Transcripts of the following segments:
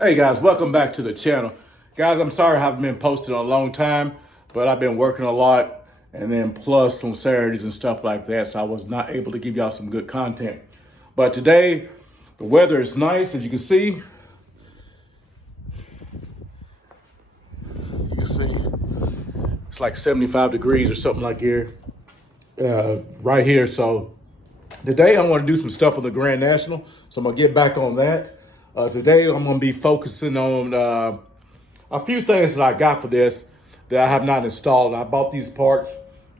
Hey guys, welcome back to the channel. Guys, I'm sorry I haven't been posting in a long time, but I've been working a lot and then plus on Saturdays and stuff like that, so I was not able to give y'all some good content. But today, the weather is nice, as you can see. You can see it's like 75 degrees or something like here, right here. So today I want to do some stuff on the Grand National, so I'm gonna get back on that. Today I'm gonna be focusing on a few things that I got for this that I have not installed. I bought these parts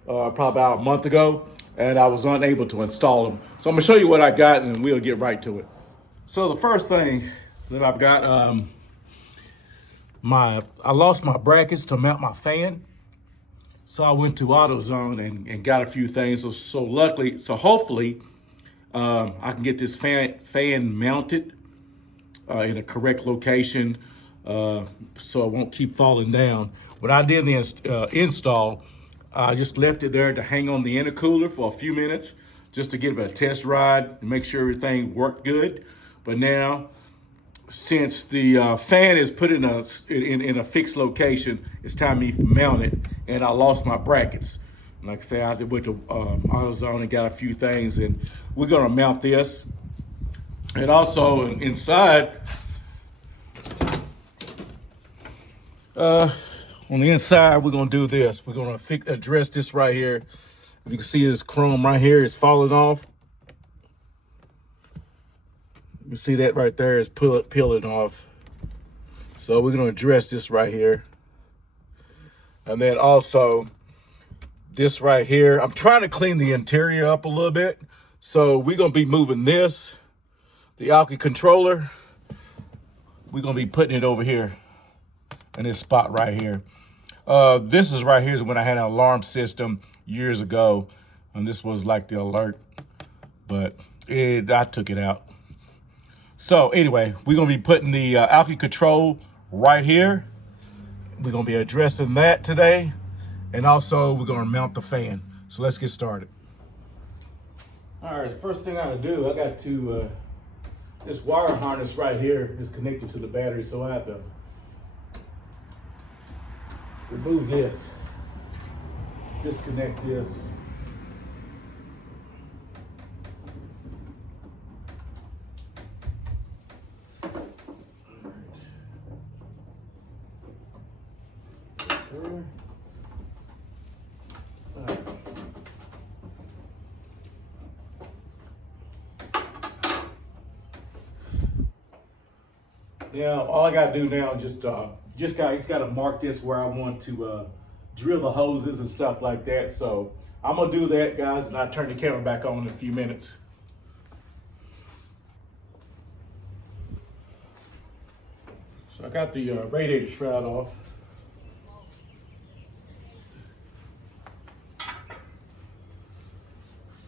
probably about a month ago, and I was unable to install them. So I'm gonna show you what I got, and we'll get right to it. So the first thing that I've got, I lost my brackets to mount my fan. So I went to AutoZone and got a few things. So hopefully I can get this fan mounted in a correct location so it won't keep falling down. When I did the install, I just left it there to hang on the intercooler for a few minutes just to give it a test ride and make sure everything worked good. But now, since the fan is put in a fixed location, it's time me to mount it, and I lost my brackets. Like I said, I went to AutoZone and got a few things, and we're gonna mount this. And also inside, on the inside, we're gonna do this. We're gonna address this right here. You can see this chrome right here is falling off. You see that right there is peeling off. So we're gonna address this right here. And then also this right here, I'm trying to clean the interior up a little bit. So we're gonna be moving this, the Alki controller, we're gonna be putting it over here in this spot right here. This is right here is when I had an alarm system years ago, and this was like the alert, but I took it out. So anyway, we're gonna be putting the Alki control right here. We're gonna be addressing that today, and also we're gonna mount the fan. So let's get started. All right, first thing I gotta do, I got to, this wire harness right here is connected to the battery, so I have to remove this, disconnect this. Now, all I gotta do now is just gotta mark this where I want to drill the hoses and stuff like that. So I'm gonna do that, guys, and I'll turn the camera back on in a few minutes. So I got the radiator shroud off.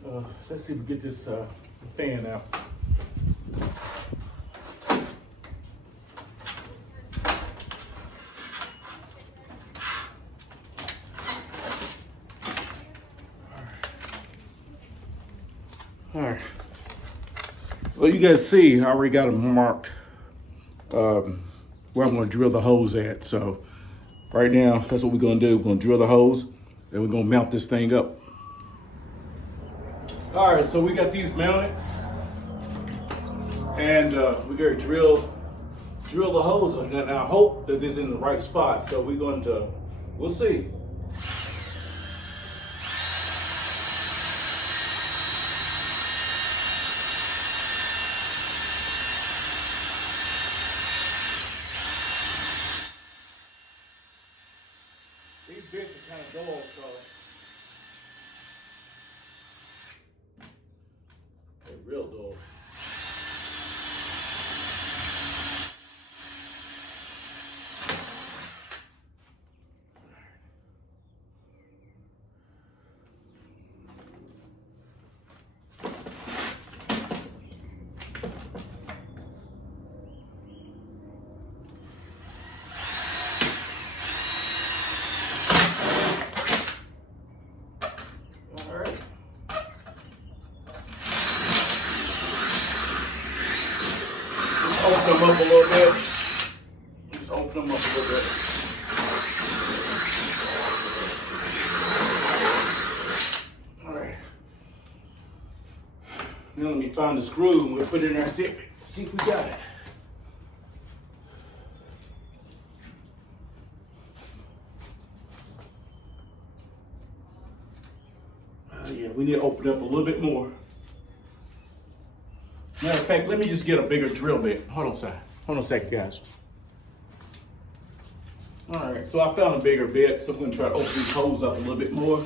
So let's see if we get this fan out. All right. Well, you guys see, I already got them marked where I'm going to drill the hose at. So right now, that's what we're going to do. We're going to drill the hose, and we're going to mount this thing up. All right, so we got these mounted, and we're going to drill the hose, and I hope that it's in the right spot. So we'll see. These bits are kind of dull, so they're real dull. Open them up a little bit. open them up a little bit. All right. Now let me find the screw and we'll put it in there and see if we got it. Yeah, we need to open it up a little bit more. Matter of fact, let me just get a bigger drill bit. Hold on a second, guys. All right, so I found a bigger bit, so I'm gonna try to open these holes up a little bit more.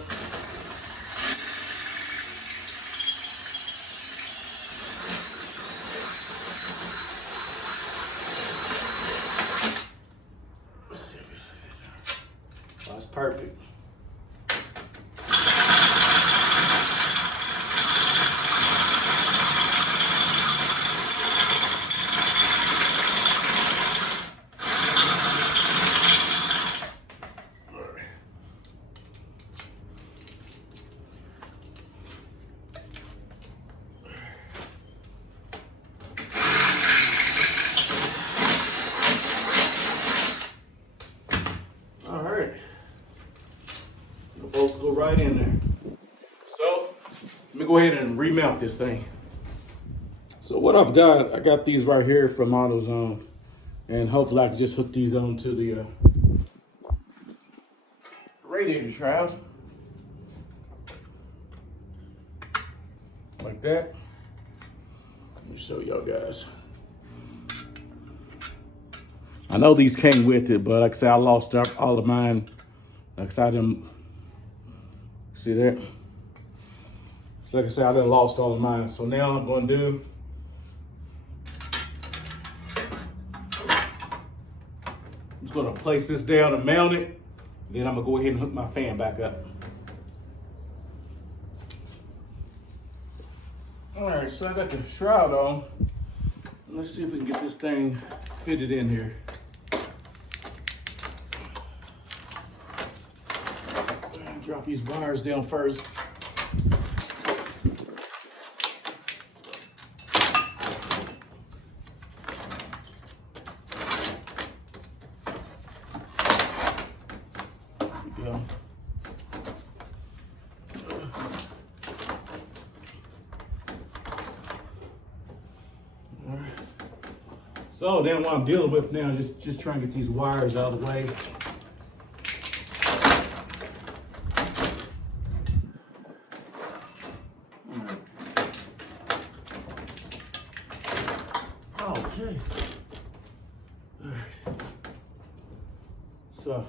That's perfect. All right. The bolts go right in there. So let me go ahead and remount this thing. So what I've got, I got these right here from AutoZone, and hopefully I can just hook these on to the radiator shroud. Like that. Let me show y'all guys. I know these came with it, but like I said, I lost all of mine. Like I said, I didn't see that. So like I said, I done lost all of mine. So now I'm going to do, I'm just going to place this down and mount it. Then I'm going to go ahead and hook my fan back up. All right, so I got the shroud on. Let's see if we can get this thing fitted in here. Drop these wires down first. There we go. All right. So then what I'm dealing with now is just trying to get these wires out of the way. Okay. All right. So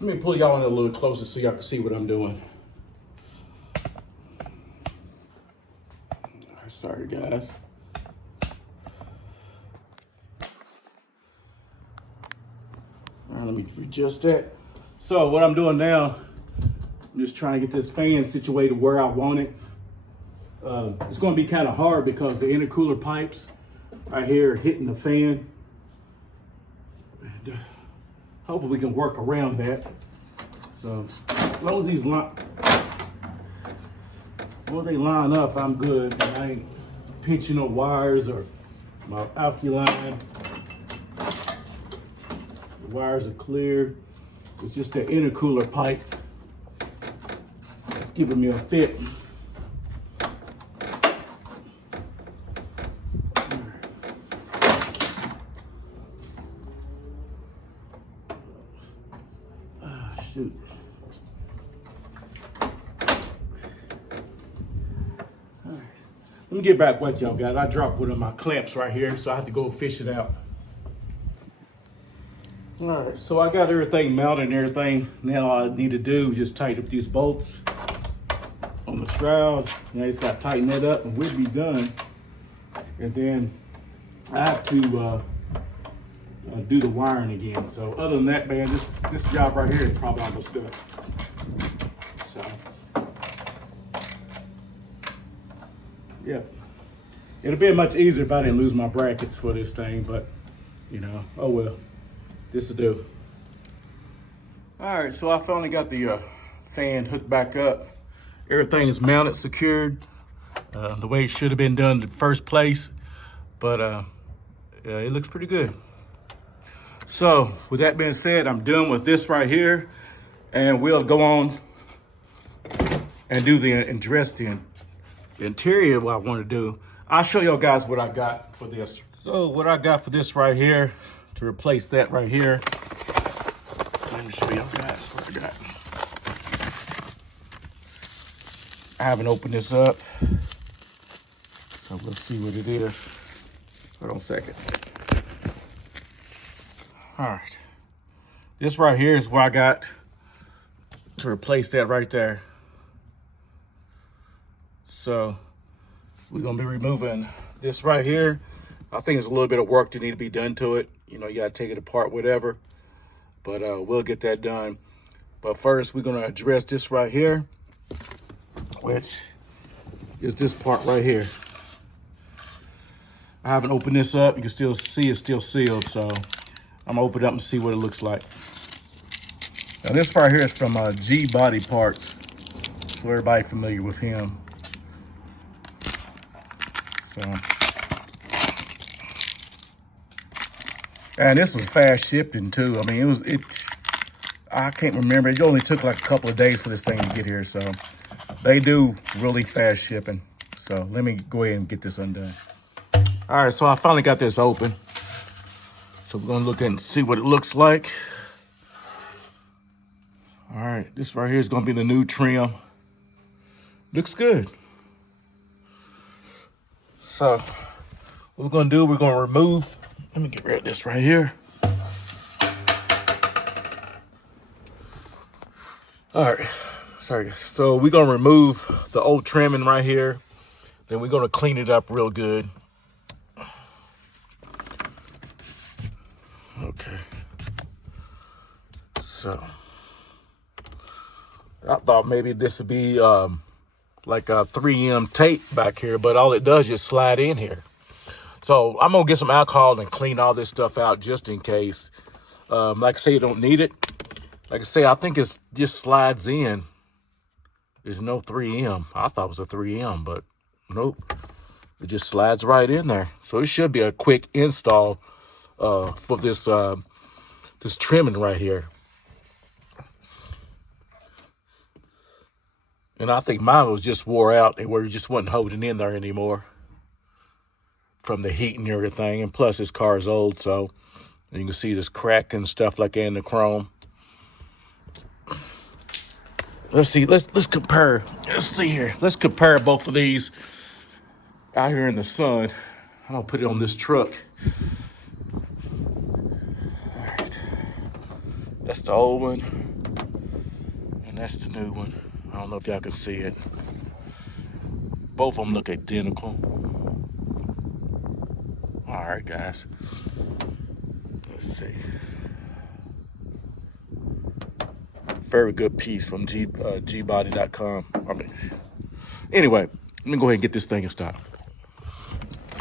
let me pull y'all in a little closer so y'all can see what I'm doing. Sorry, guys. All right, let me adjust that. So what I'm doing now, I'm just trying to get this fan situated where I want it. It's going to be kind of hard because the intercooler pipes right here are hitting the fan. And, hopefully we can work around that. So as long as these line up, I'm good. And I ain't pinching no wires or my alky line. The wires are clear. It's just the intercooler pipe that's giving me a fit. Shoot. All right. Let me get back with y'all guys. I dropped one of my clamps right here, so I have to go fish it out. All right, so I got everything mounted and everything. Now all I need to do is just tighten up these bolts on the shroud. Now it's got to tighten that up and we'll be done. And then I have to do the wiring again. So other than that, man, this job right here is probably almost done. So, yeah. It'd be much easier if I didn't lose my brackets for this thing, but you know, oh well. This'll do. All right, so I finally got the fan hooked back up. Everything is mounted, secured, the way it should have been done in the first place. But yeah, it looks pretty good. So with that being said, I'm done with this right here, and we'll go on and do and dress the interior. What I want to do, I'll show y'all guys what I got for this. So what I got for this right here, to replace that right here. Let me show y'all guys what I got. I haven't opened this up, so let's see what it is. Hold on a second. All right, this right here is what I got to replace that right there. So we're gonna be removing this right here. I think there's a little bit of work that need to be done to it. You know, you gotta take it apart, whatever. But we'll get that done. But first, we're gonna address this right here, which is this part right here. I haven't opened this up. You can still see it's still sealed, so I'm gonna open it up and see what it looks like. Now this right here is from G Body Parts, so everybody familiar with him. So, and this was fast shipping too. I mean, I can't remember. It only took like a couple of days for this thing to get here. So they do really fast shipping. So let me go ahead and get this undone. All right, so I finally got this open. So we're gonna look and see what it looks like. All right, this right here is gonna be the new trim. Looks good. So what we're gonna do, we're gonna remove, let me get rid of this right here. All right, sorry guys. So we're gonna remove the old trimming right here. Then we're gonna clean it up real good. Okay. So I thought maybe this would be like a 3M tape back here, but all it does is slide in here. So I'm gonna get some alcohol and clean all this stuff out just in case. Like I say, you don't need it. Like I say, I think it just slides in. There's no 3M. I thought it was a 3M, but nope. It just slides right in there. So it should be a quick install for this this trimming right here. And I think mine was just wore out where it just wasn't holding in there anymore from the heat and everything. And plus this car is old, so you can see this crack and stuff like that in the chrome. Let's see, let's compare. Let's see here. Let's compare both of these out here in the sun. I'm gonna put it on this truck. All right. That's the old one. And that's the new one. I don't know if y'all can see it. Both of them look identical. All right, guys. Let's see. Very good piece from gbody.com. I mean, anyway, let me go ahead and get this thing stopped.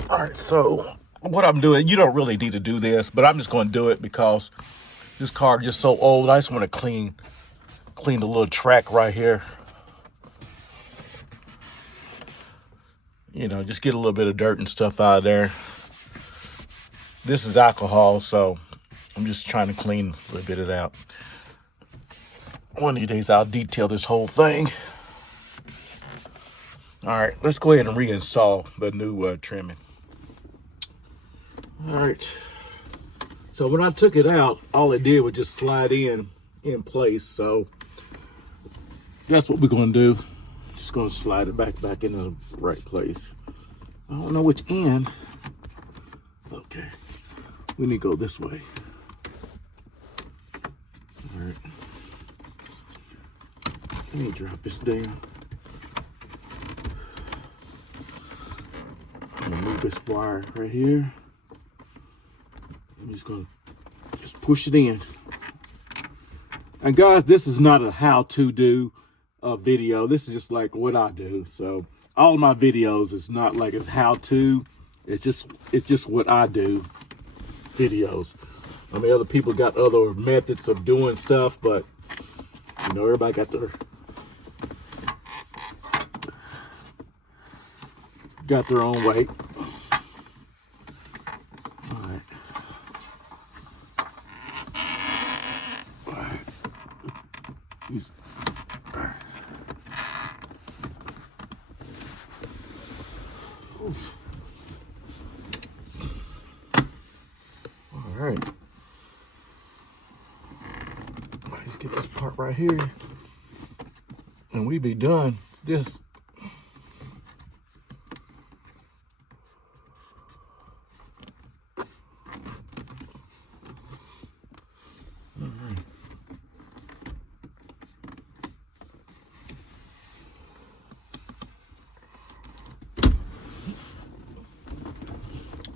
All right, so what I'm doing, you don't really need to do this, but I'm just going to do it because this car is just so old. I just want to clean the little track right here. You know, just get a little bit of dirt and stuff out of there. This is alcohol, so I'm just trying to clean a little bit of it out. One of these days, I'll detail this whole thing. All right, let's go ahead and reinstall the new trimming. All right. So when I took it out, all it did was just slide in place. So that's what we're going to do. Just going to slide it back into the right place. I don't know which end. Okay. We need to go this way. All right. Let me drop this down. I'm gonna move this wire right here. I'm just gonna push it in. And guys, this is not a how-to do video. This is just like what I do. So all my videos is not like it's how-to. It's just what I do videos. I mean, other people got other methods of doing stuff, but You know, everybody got their own weight. All right. All right. All right. Oof. All right. Let's get this part right here, and we be done. This.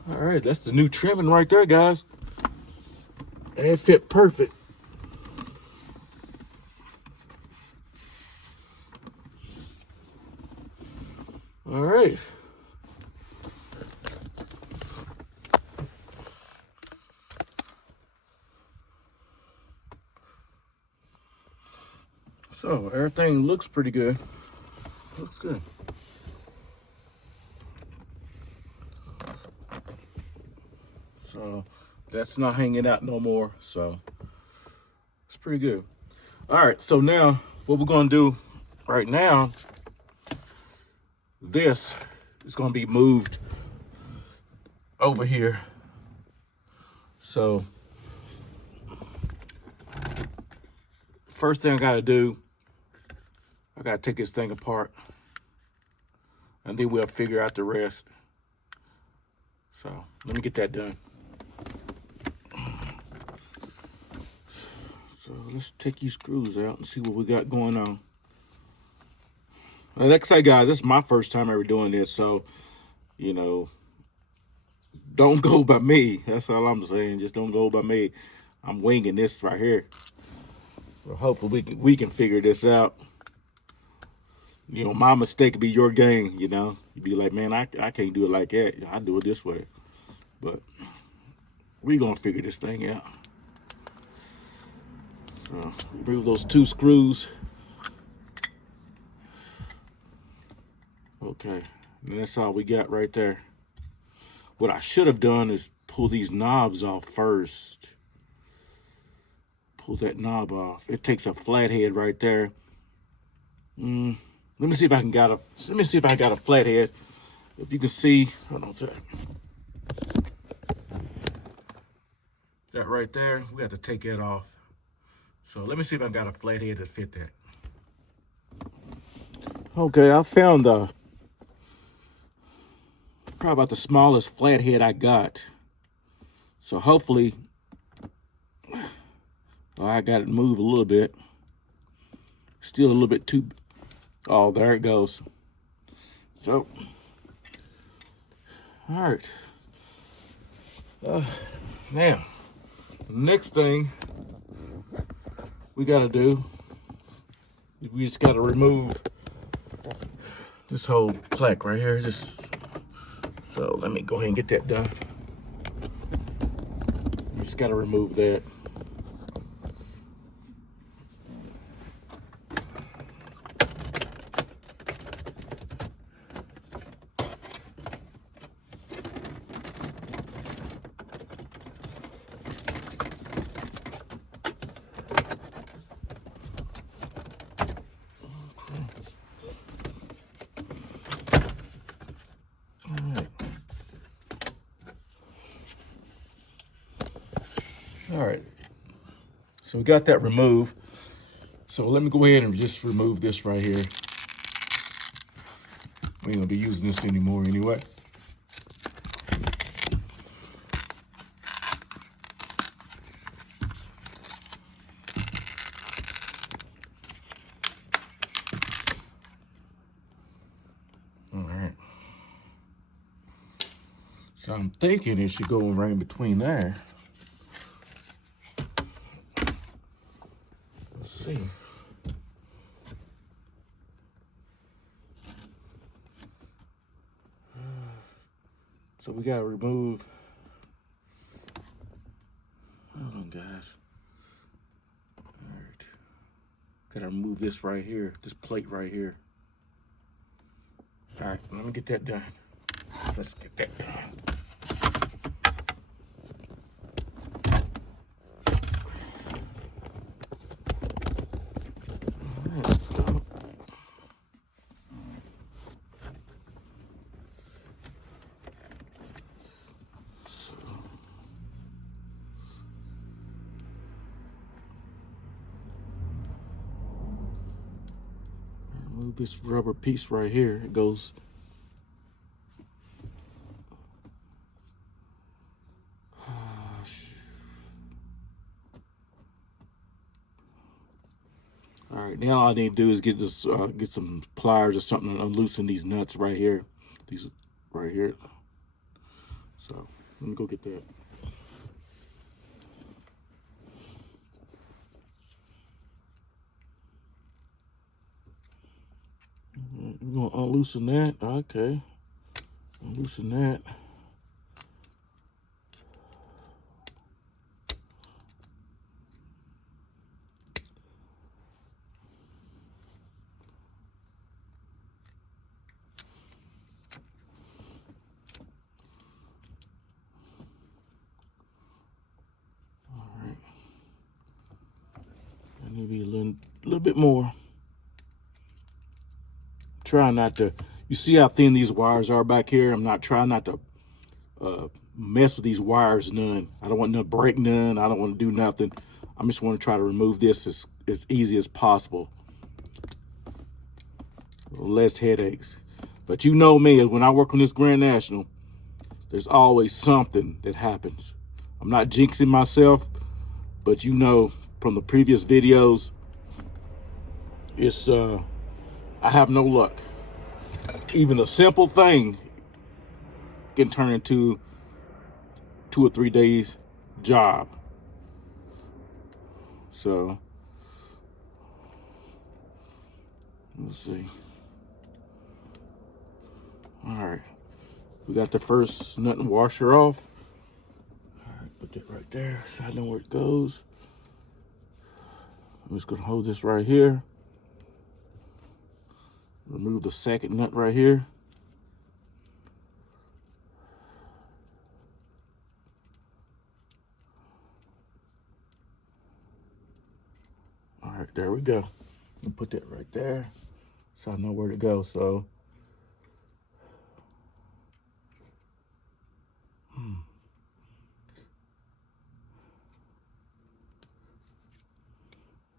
All right, that's the new trimming right there, guys. And it fit perfect. All right. So everything looks pretty good. Looks good. So that's not hanging out no more. So it's pretty good. All right, so now what we're gonna do right now, this is gonna be moved over here. So first thing I gotta do, I gotta take this thing apart, and then we'll figure out the rest. So let me get that done. So let's take these screws out and see what we got going on. Like I say, guys, this is my first time ever doing this, so, you know, don't go by me. That's all I'm saying. Just don't go by me. I'm winging this right here. So hopefully we can figure this out. You know, my mistake could be your gain, you know. You'd be like, man, I can't do it like that. I do it this way. But we're going to figure this thing out. So remove those two screws. Okay, and that's all we got right there. What I should have done is pull these knobs off first. Pull that knob off. It takes a flathead right there. Let me see if I got a flathead. If you can see, hold on a sec. That right there, we have to take that off. So let me see if I got a flathead to fit that. Okay, I found probably about the smallest flathead I got. So hopefully, I got it moved a little bit. Still a little bit too, oh, there it goes. So, all right. Now, next thing we gotta do, we just gotta remove this whole plaque right here. So let me go ahead and get that done. We just gotta remove that. All right, so we got that removed. So let me go ahead and just remove this right here. We ain't gonna be using this anymore anyway. All right. So I'm thinking it should go right in between there. See. So we gotta remove. Hold on, guys. All right. Gotta remove this right here, this plate right here. All right, let me get that done. Let's get that done. Move this rubber piece right here. It goes. All right, now all I need to do is get this, get some pliers or something to loosen these nuts right here. These right here. So let me go get that. We're gonna unloosen that. Okay, unloosen that. All right, I need to be a little bit more. Try not to, you see how thin these wires are back here? I'm not trying not to mess with these wires none. I don't want to break none. I don't want to do nothing. I just want to try to remove this as easy as possible. Less headaches. But you know me, when I work on this Grand National, there's always something that happens. I'm not jinxing myself, but you know from the previous videos, it's I have no luck. Even a simple thing can turn into 2 or 3 days job. So let's see. All right, we got the first nut and washer off. All right, put that right there so I know where it goes. I'm just gonna hold this right here. Remove the second nut right here. All right, there we go. And put that right there so I know where to go. So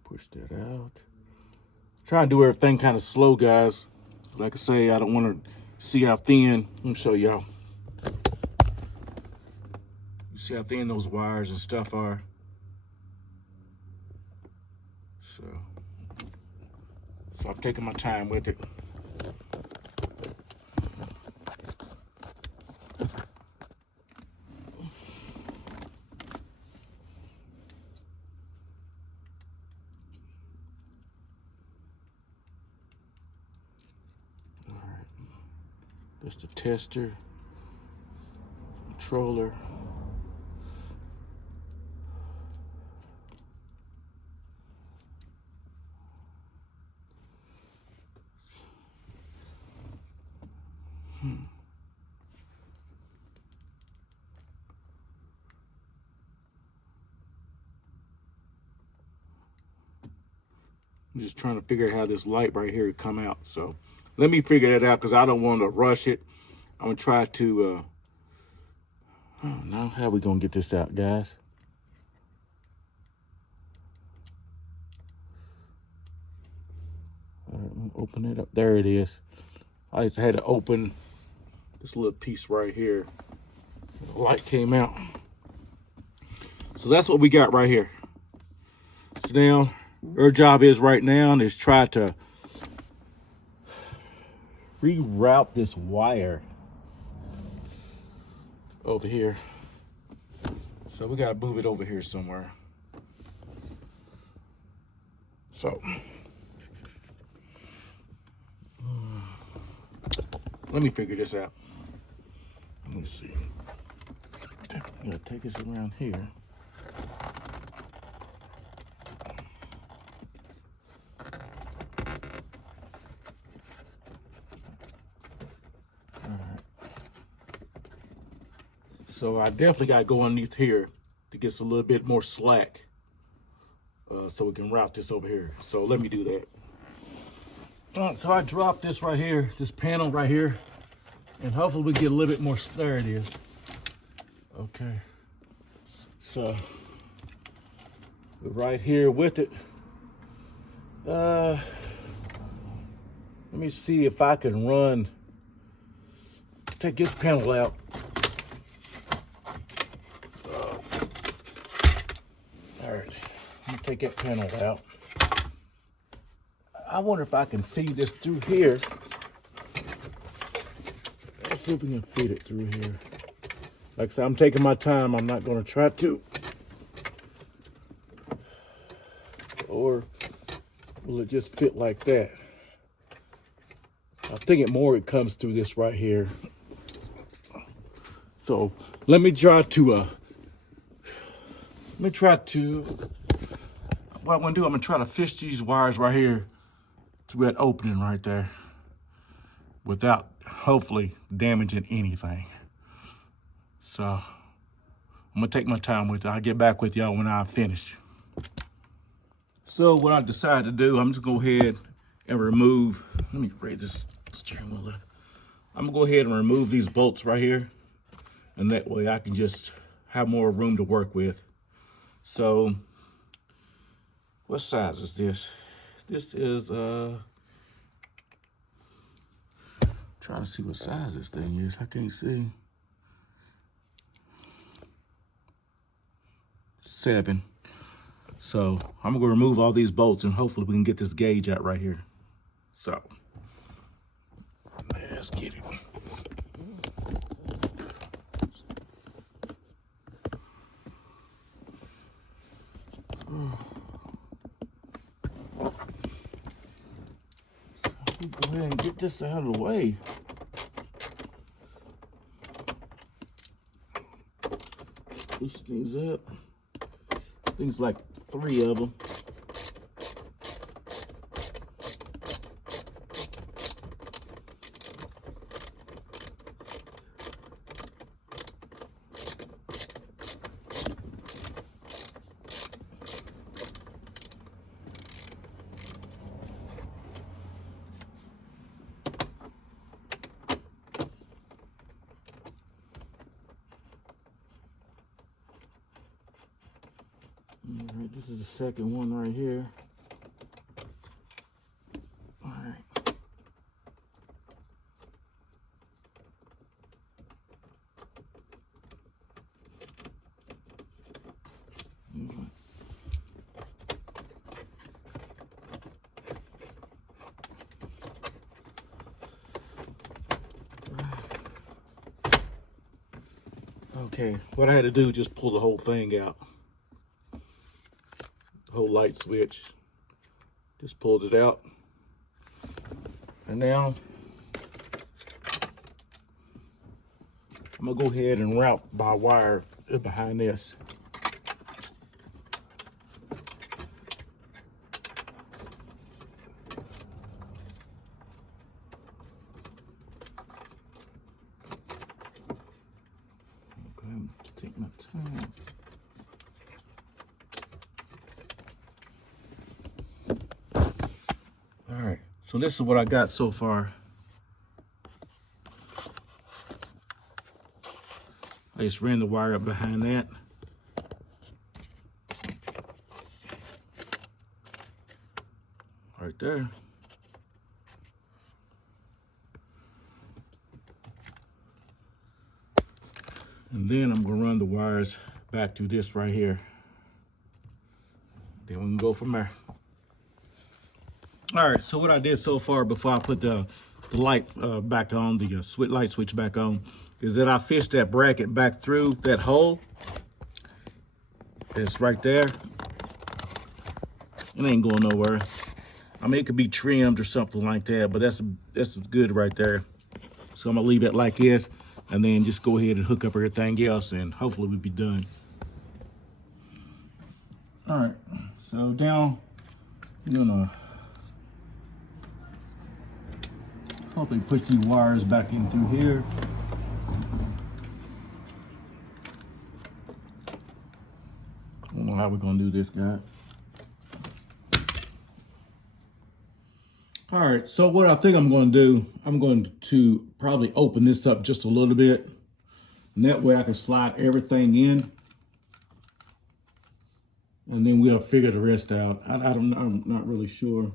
push that out. Try to do everything kind of slow, guys. Like I say, I don't want to see how thin. Let me show y'all. You see how thin those wires and stuff are. So I'm taking my time with it. That's the tester, controller. I'm just trying to figure out how this light right here would come out. So let me figure that out because I don't want to rush it. I'm gonna try to, I don't know, how we gonna get this out, guys? All right, I'm gonna open it up. There it is. I just had to open this little piece right here. The light came out. So that's what we got right here. So now, our job is right now is try to reroute this wire over here. So we gotta move it over here somewhere. So let me figure this out. Let me see. Definitely gotta take this around here. So I definitely got to go underneath here to get a little bit more slack so we can route this over here. So let me do that. All right, so I dropped this right here, this panel right here, and hopefully we get a little bit more, there it is. Okay, so we're right here with it. Let me see if I can run, take this panel out. All right, let me take that panel out. I wonder if I can feed this through here. Let's see if we can feed it through here. Like I said, I'm taking my time. I'm not going to try to. Or will it just fit like that? I think it comes through this right here. So let me try to, what I'm going to do, I'm going to try to fish these wires right here through that opening right there without hopefully damaging anything. So I'm gonna take my time with it. I'll get back with y'all when I finish. So what I decided to do, I'm just gonna go ahead and remove, let me raise this steering wheel up. I'm gonna go ahead and remove these bolts right here, and that way I can just have more room to work with. So what size is this? This is, trying to see what size this thing is. I can't see. 7. So I'm gonna remove all these bolts and hopefully we can get this gauge out right here. So let's get it. Go ahead and get this out of the way. Push these up. Things like 3 of them. All right, this is the second one right here. All right. Okay, what I had to do, just pull the whole thing out. Whole light switch, just pulled it out, and now I'm gonna go ahead and route my wire behind this. Okay, I'm gonna take my time. All right, so this is what I got so far. I just ran the wire up behind that. Right there. And then I'm gonna run the wires back to this right here. Then we can go from there. All right, so what I did so far before I put the light back on, the light switch back on, is that I fished that bracket back through that hole. It's right there. It ain't going nowhere. I mean, it could be trimmed or something like that, but that's good right there. So I'm gonna leave it like this, and then just go ahead and hook up everything else, and hopefully we'll be done. All right, so now I'm gonna hopefully push these wires back in through here. know how we're gonna do this, guy. All right, so what I think I'm going to do, I'm going to probably open this up just a little bit. And that way I can slide everything in. And then we'll figure the rest out. I don't know, I'm not really sure.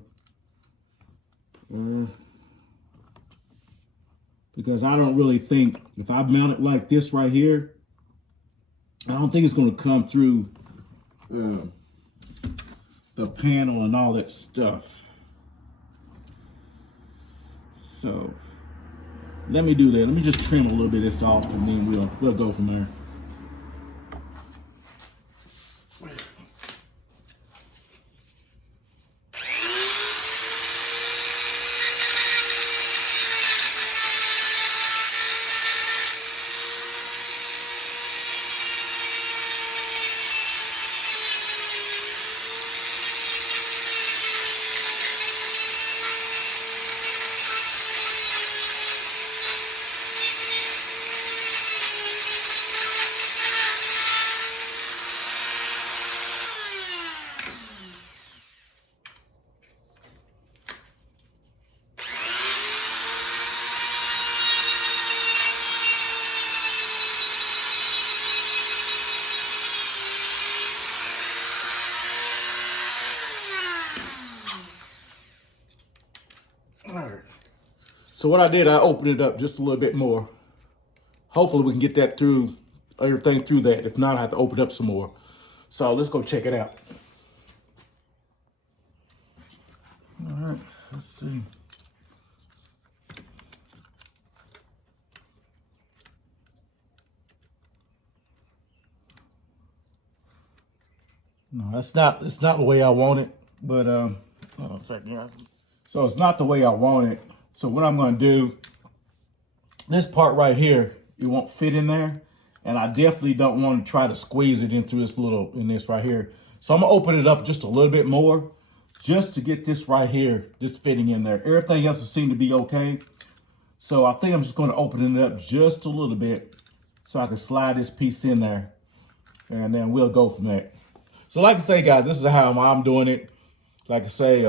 Because I don't really think, if I mount it like this right here, I don't think it's going to come through the panel and all that stuff. So let me do that. Let me just trim a little bit of this off, and then we'll go from there. All right. So what I did, I opened it up just a little bit more. Hopefully we can get that through, everything through that. If not, I have to open up some more. So let's go check it out. All right, let's see. No, it's not the way I want it, but hold on a second, guys. So it's not the way I want it. So what I'm gonna do, this part right here, it won't fit in there. And I definitely don't want to try to squeeze it in through this right here. So I'm gonna open it up just a little bit more, just to get this right here, just fitting in there. Everything else seems to be okay. So I think I'm just gonna open it up just a little bit so I can slide this piece in there, and then we'll go from there. So like I say, guys, this is how I'm doing it. Like I say,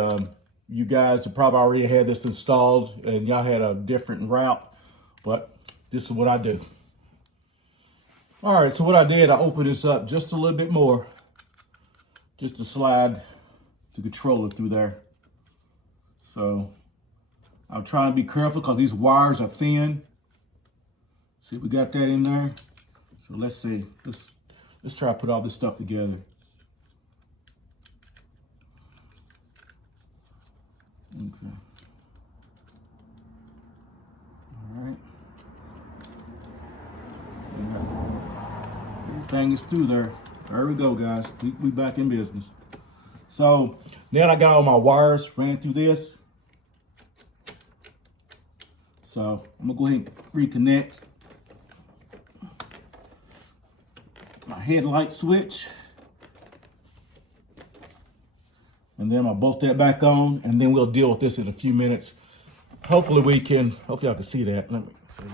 you guys have probably already had this installed and y'all had a different route, but this is what I do. All right, so what I did, I opened this up just a little bit more, just to slide the controller through there. So I'm trying to be careful because these wires are thin. See, we got that in there. So let's see, let's try to put all this stuff together. Okay. All right. Everything is through there. There we go, guys. We back in business. So now I got all my wires ran through this. So I'm gonna go ahead and reconnect my headlight switch. And then I'll bolt that back on, and then we'll deal with this in a few minutes. Hopefully y'all can see that. Let me see.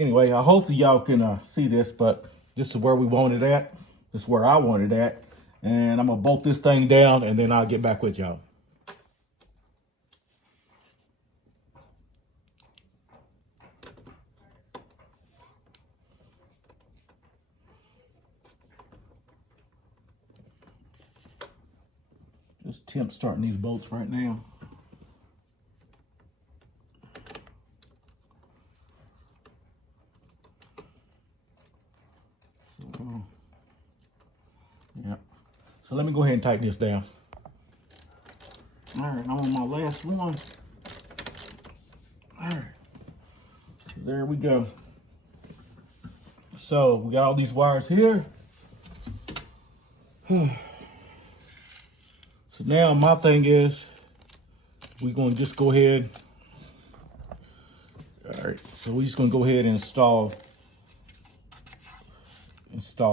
Anyway, hopefully y'all can see this, but this is where we want it at. This is where I want it at. And I'm gonna bolt this thing down, and then I'll get back with y'all. Just temp starting these bolts right now. Yeah. So let me go ahead and tighten this down. All right, I'm on my last one. All right, there we go. So we got all these wires here. So now my thing is, we're gonna just go ahead. All right, so we're just gonna go ahead and install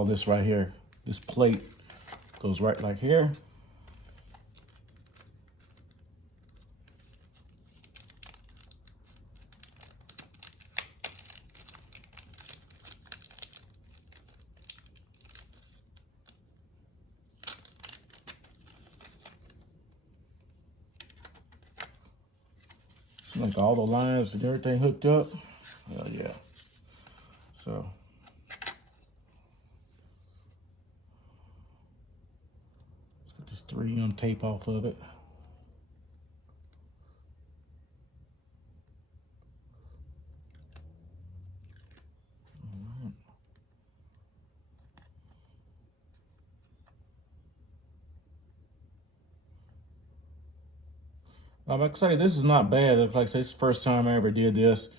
this right here. This plate goes right like here. Like all the lines and everything hooked up. Oh yeah. So let's get this 3M tape off of it. Like I say, this is not bad. Like I say, it's the first time I ever did this.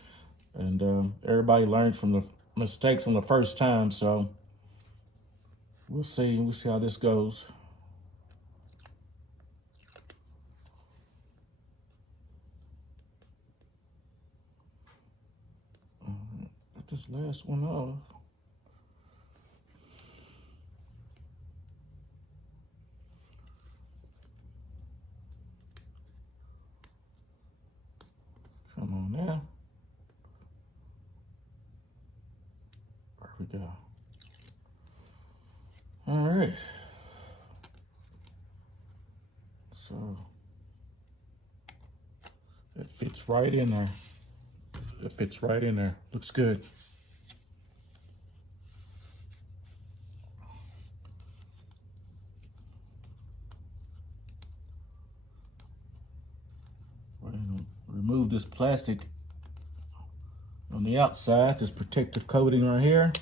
And everybody learns from the mistakes on the first time. So we'll see. We'll see how this goes. Get this last one off. Come on now. There we go. All right. So it fits right in there. It fits right in there. Looks good. We're gonna remove this plastic on the outside, this protective coating right here.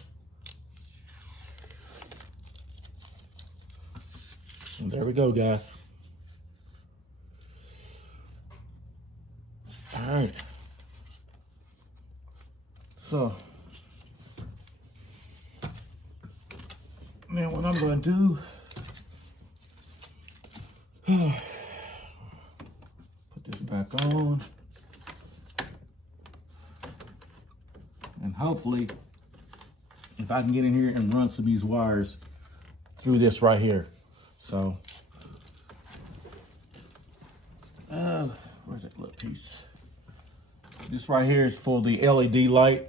And there we go, guys. All right. So now what I'm going to do, put this back on, and hopefully if I can get in here and run some of these wires through this right here. So where's that little piece? This right here is for the LED light.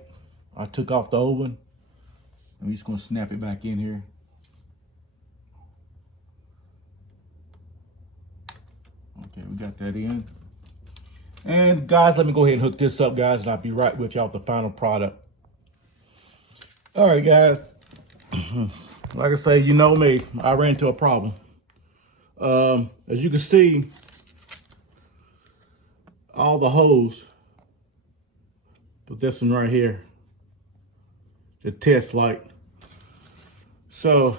I took off the oven. I'm just gonna snap it back in here. Okay, we got that in. And guys, let me go ahead and hook this up, guys, and I'll be right with y'all with the final product. All right, guys. Like I say, you know me, I ran into a problem. As you can see, all the hose, but this one right here, the test light. So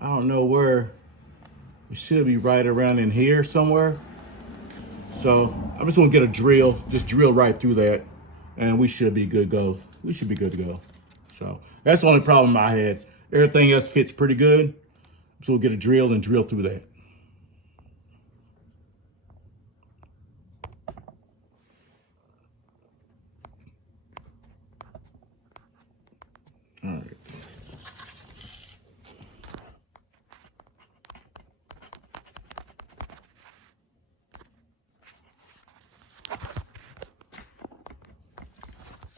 I don't know where. It should be right around in here somewhere. So I'm just gonna get a drill, just drill right through that, and we should be good to go. We should be good to go. So that's the only problem I had. Everything else fits pretty good. So we'll get a drill and drill through that. All right.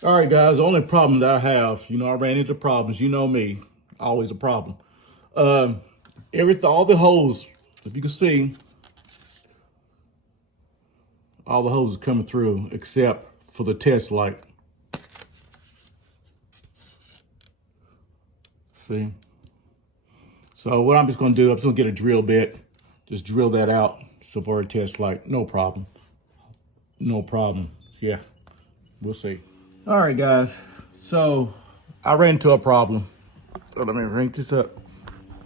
All right, guys, the only problem that I have, you know, I ran into problems. You know me, always a problem. All the hose, if you can see, all the hoses coming through except for the test light. See? So what I'm just gonna do, I'm just gonna get a drill bit, just drill that out. So for a test light, no problem. No problem, yeah, we'll see. All right, guys, so I ran into a problem. So let me ring this up.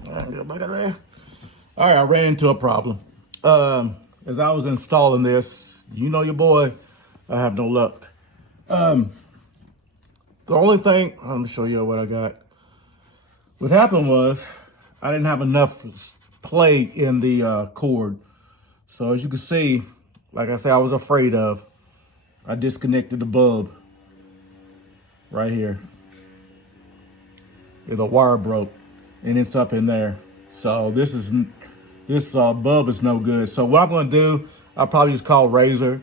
All right, I ran into a problem. As I was installing this, you know your boy, I have no luck. The only thing, let me show you what I got. What happened was I didn't have enough play in the cord. So as you can see, like I said, I was afraid of, I disconnected the bulb right here. The wire broke and it's up in there. So this bulb is no good. So what I'm gonna do, I'll probably just call Razor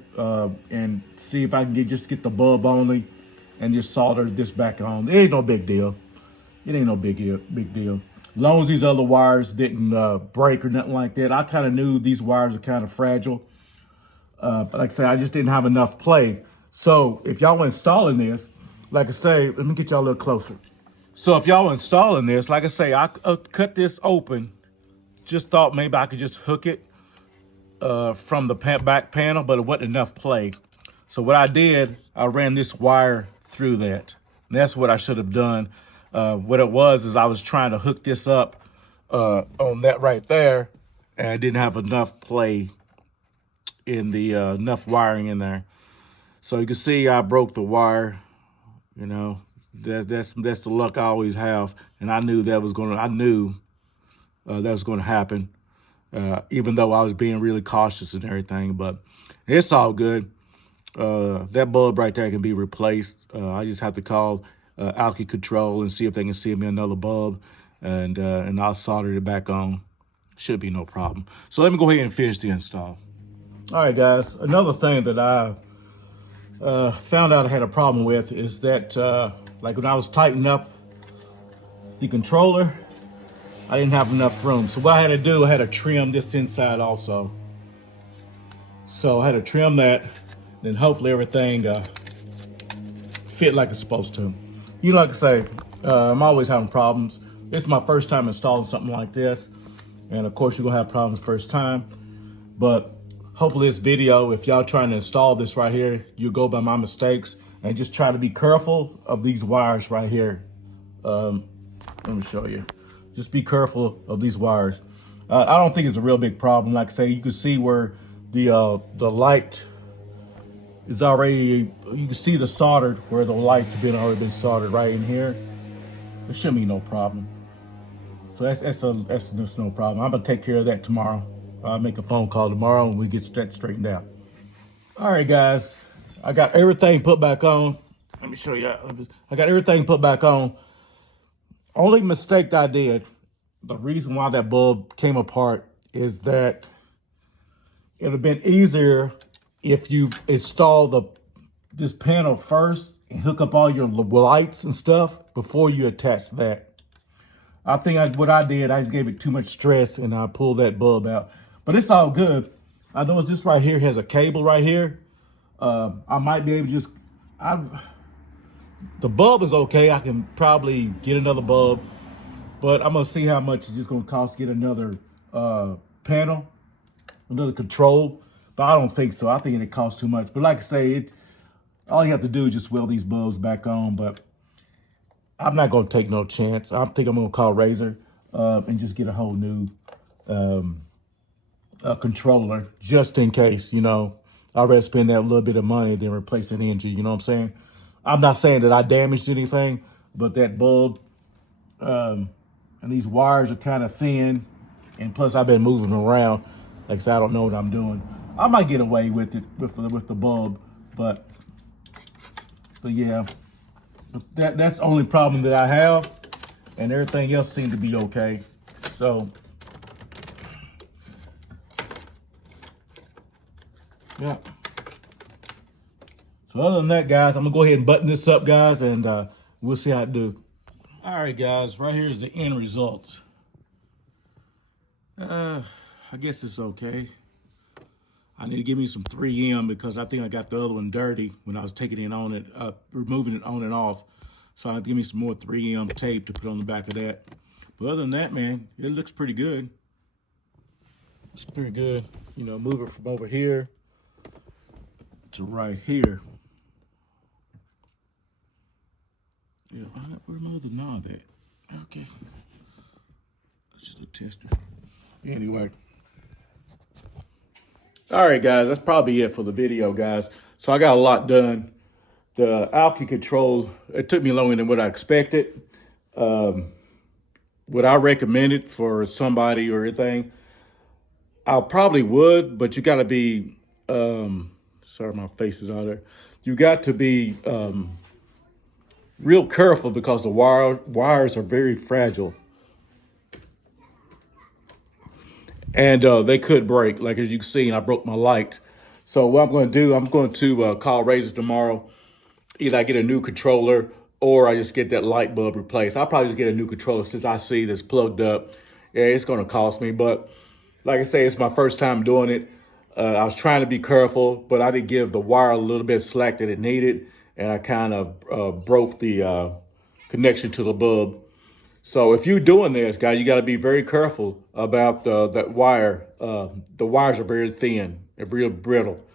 and see if I can just get the bulb only and just solder this back on. It ain't no big deal. It ain't no big deal. As long as these other wires didn't break or nothing like that. I kind of knew these wires are kind of fragile. But like I say, I just didn't have enough play. So if y'all were installing this, like I say, let me get y'all a little closer. So if y'all were installing this, like I say, I cut this open. Just thought maybe I could just hook it from the back panel, but it wasn't enough play. So what I did, I ran this wire through that. And that's what I should have done. What it was is I was trying to hook this up on that right there, and I didn't have enough play in the enough wiring in there. So you can see I broke the wire. You know, that's the luck I always have, and I knew that was gonna happen. Even though I was being really cautious and everything, but it's all good. That bulb right there can be replaced. I just have to call Alky Control and see if they can send me another bulb, and I'll solder it back on. Should be no problem. So let me go ahead and finish the install. All right, guys. Another thing that I found out I had a problem with is that, like when I was tightening up the controller, I didn't have enough room. So what I had to do, I had to trim this inside also. So I had to trim that, then hopefully everything fit like it's supposed to. You know, like I say, I'm always having problems. It's my first time installing something like this. And of course you're gonna have problems first time. But hopefully this video, if y'all trying to install this right here, you go by my mistakes and just try to be careful of these wires right here. Let me show you. Just be careful of these wires. I don't think it's a real big problem. Like I say, you can see where the light is already, you can see the soldered, where the lights have already been soldered right in here. There shouldn't be no problem. So that's no problem. I'm gonna take care of that tomorrow. I'll make a phone call tomorrow and we get that straightened out. All right, guys, I got everything put back on. Let me show you. I got everything put back on. Only mistake I did, the reason why that bulb came apart is that it would have been easier if you install this panel first and hook up all your lights and stuff before you attach that. I think what I did, I just gave it too much stress and I pulled that bulb out. But it's all good. I noticed this right here has a cable right here. I might be able to just, the bulb is okay. I can probably get another bulb, but I'm gonna see how much it's just gonna cost to get another panel, another control. But I don't think so. I think it costs too much. But like I say, all you have to do is just weld these bulbs back on. But I'm not gonna take no chance. I think I'm gonna call Razor and just get a whole new controller just in case. You know, I'd rather spend that little bit of money than replace an engine. You know what I'm saying? I'm not saying that I damaged anything, but that bulb and these wires are kind of thin, and plus I've been moving around. Like I said, I don't know what I'm doing. I might get away with it with the bulb, but yeah, that's the only problem that I have, and everything else seemed to be okay. So yeah. So other than that, guys, I'm gonna go ahead and button this up, guys, and we'll see how it do. All right, guys, right here's the end result. I guess it's okay. I need to give me some 3M because I think I got the other one dirty when I was taking it on it, removing it on and off. So I have to give me some more 3M tape to put on the back of that. But other than that, man, it looks pretty good. It's pretty good. You know, move it from over here to right here. Yeah, where's my other knob at? Okay. That's just a tester. Anyway. All right, guys, that's probably it for the video, guys. So I got a lot done. The Alky Control, it took me longer than what I expected. Would I recommend it for somebody or anything? I probably would, but you got to be, sorry, my face is out there. You got to be real careful because the wires are very fragile. And they could break, like as you can see, I broke my light. So what I'm going to do, I'm going to call Razor tomorrow. Either I get a new controller or I just get that light bulb replaced. I'll probably just get a new controller since I see this plugged up. Yeah, it's going to cost me, but like I say, it's my first time doing it. I was trying to be careful, but I did give the wire a little bit of slack that it needed, and I kind of broke the connection to the bulb. So if you're doing this, guys, you got to be very careful about that wire. The wires are very thin and real brittle.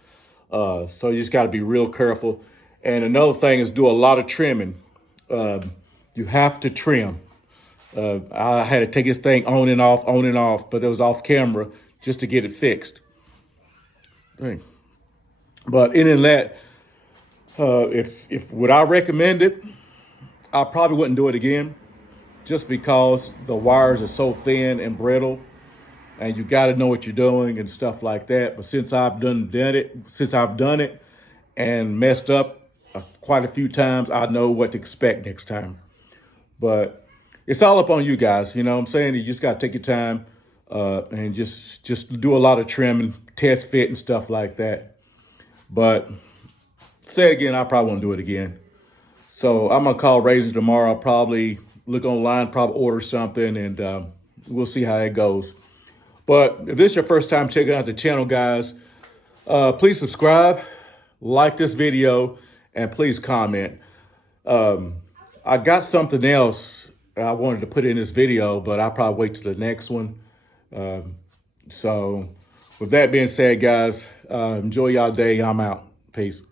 So you just got to be real careful. And another thing is do a lot of trimming. You have to trim. I had to take this thing on and off, but it was off camera just to get it fixed. But in that, if would I recommend it, I probably wouldn't do it again, just because the wires are so thin and brittle, and you got to know what you're doing and stuff like that. But since I've done it and messed up quite a few times, I know what to expect next time. But it's all up on you guys. You know what I'm saying? You just got to take your time and just do a lot of trimming, test fit and stuff like that. But say it again, I probably won't do it again. So I'm going to call Razor tomorrow. I'll probably look online, probably order something, and we'll see how it goes. But if this is your first time checking out the channel, guys, please subscribe, like this video, and please comment. I got something else I wanted to put in this video, but I'll probably wait till the next one. So with that being said, guys, enjoy y'all day. I'm out. Peace.